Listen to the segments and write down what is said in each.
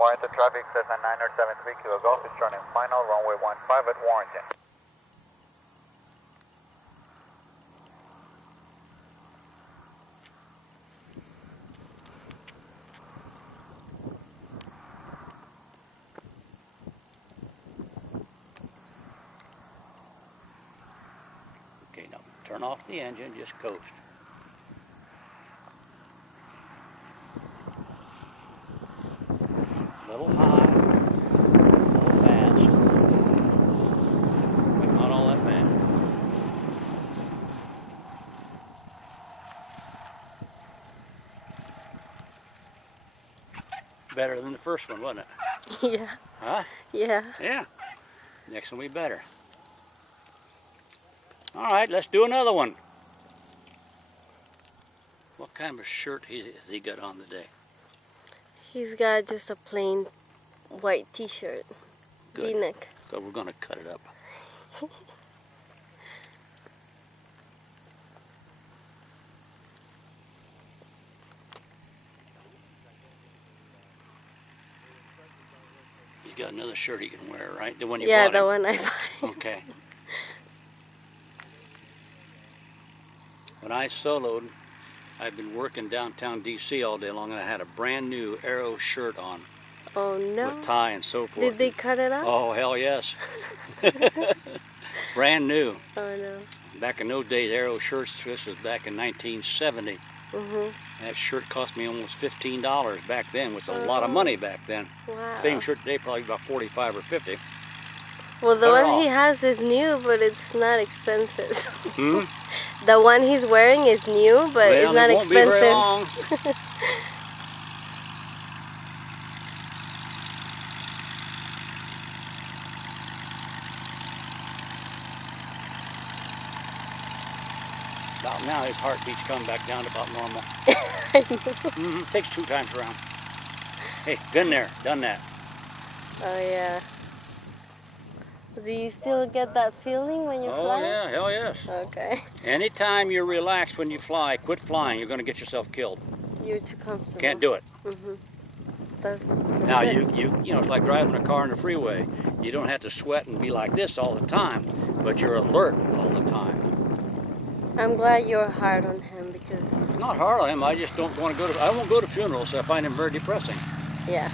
Warrington traffic Cessna 973 Kilo Golf is turning final, runway 15 at Warrington. Okay, now turn off the engine, just coast. A little high, a little fast, but not all that fast. Better than the first one, wasn't it? Yeah. Huh? Yeah. Yeah. Next one will be better. All right, let's do another one. What kind of a shirt has he got on today? He's got just a plain white t-shirt. V-neck. So we're going to cut it up. He's got another shirt he can wear, right? The one you bought him? Yeah, the one I bought. Okay. When I soloed, I've been working downtown DC all day long, and I had a brand new Arrow shirt on. Oh no. With tie and so forth. Did they cut it off? Oh, hell yes. Brand new. Oh no. Back in those days, Arrow shirts, this was back in 1970. Mm-hmm. That shirt cost me almost $15 back then, which was a lot of money back then. Wow. Same shirt today, probably about 45 or 50. Well, the one he has is new, but it's not expensive. Hmm? The one he's wearing is new, but it's not it won't expensive. Be very long. About now, his heartbeat's come back down to about normal. I know. Takes 2 times around. Hey, been there, done that. Oh yeah. Do you still get that feeling when you fly? Oh yeah, hell yes. Okay. Anytime you're relaxed when you fly, quit flying. You're going to get yourself killed. You're too comfortable. Can't do it. That's now good. you know, it's like driving a car on the freeway. You don't have to sweat and be like this all the time, but you're alert all the time. I'm glad you're hard on him because. It's not hard on him. I just don't want to go to. I won't go to funerals. So I find him very depressing. Yeah.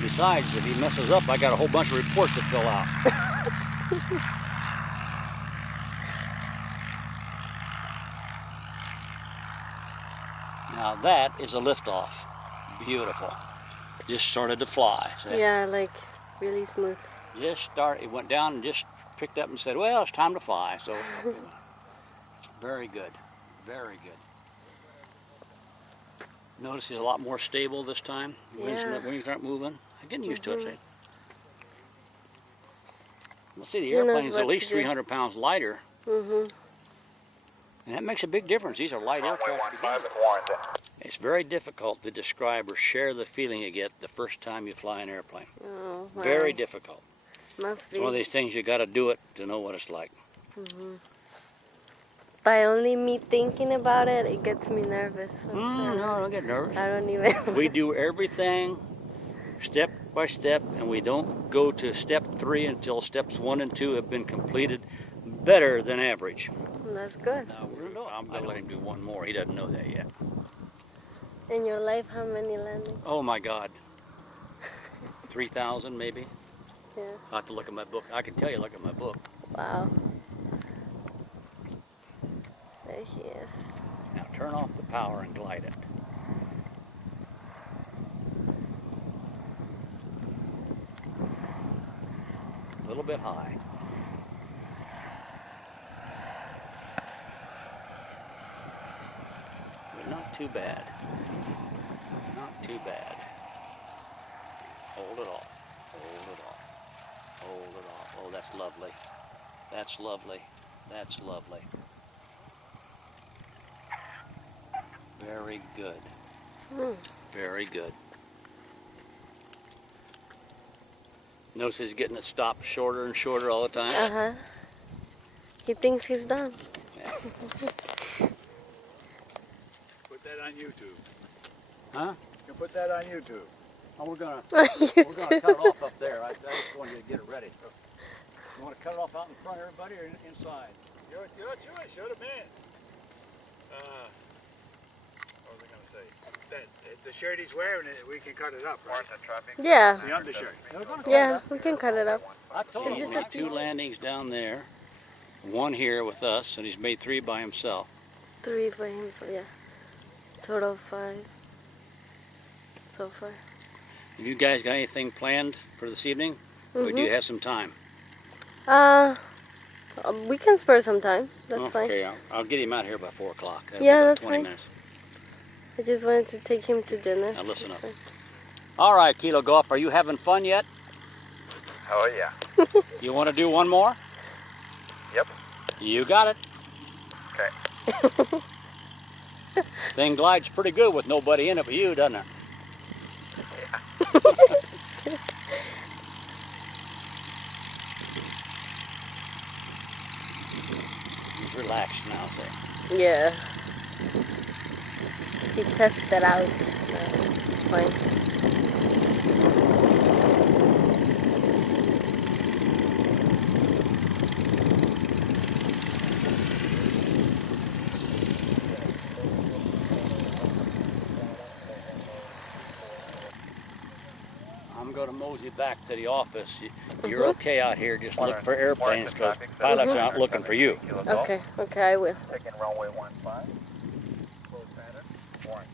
Besides, if he messes up, I got a whole bunch of reports to fill out. Now that is a liftoff. Beautiful. Just started to fly. So yeah, like really smooth. It went down and just picked up and said, well, it's time to fly. So very good. Very good. Notice he's a lot more stable this time. Wings aren't moving. I'm getting used to it, see? Well, see, the airplane's at least 300 pounds lighter. And that makes a big difference. These are light aircraft. It's very difficult to describe or share the feeling you get the first time you fly an airplane. Oh, wow. Very difficult. Must be. It's one of these things you got to do it to know what it's like. By only me thinking about it, it gets me nervous. No, don't get nervous. I don't even. We do everything step by step, and we don't go to step 3 until steps 1 and 2 have been completed better than average. That's good. I'm going to let him do one more. He doesn't know that yet. In your life, how many landings? Oh my God. 3,000 maybe. Yeah. I'll have to look at my book. I can tell you, look at my book. Wow. There he is. Now turn off the power and glide it. A little bit high. But not too bad. Not too bad. Hold it off. Hold it off. Hold it off. Oh, that's lovely. That's lovely. That's lovely. Very good. Very good. Notice he's getting it stopped shorter and shorter all the time. He thinks he's done. Yeah. Put that on YouTube. Huh? You can put that on YouTube. Oh, we're gonna You cut do. it off up there. I just wanted you to get it ready. You want to cut it off out in front of everybody or inside? Your choice. You're the man. What was I gonna say? That the shirt he's wearing, we can cut it up, right? Yeah. The undershirt. Yeah, we can cut it up. I told him It's he just made 2 landings down there, 1 here with us, and he's made 3 by himself. 3 for him, so yeah. Total 5 so far. Have you guys got anything planned for this evening? Or do you have some time? We can spare some time. That's fine. Okay, I'll get him out here by 4 o'clock. Yeah, about that's 20 fine. minutes. I just wanted to take him to dinner. Now listen That's up. fine. All right, Kilo Golf, are you having fun yet? Oh yeah. You want to do one more? Yep. You got it. Okay. Thing glides pretty good with nobody in it but you, doesn't it? He's relaxed now, there. Yeah. He tested out. It's fine. I'm going to mosey back to the office. You're okay out here. Just look for airplanes because pilots are out looking for you. Okay, I will. Taking runway 15. Close pattern. Warning.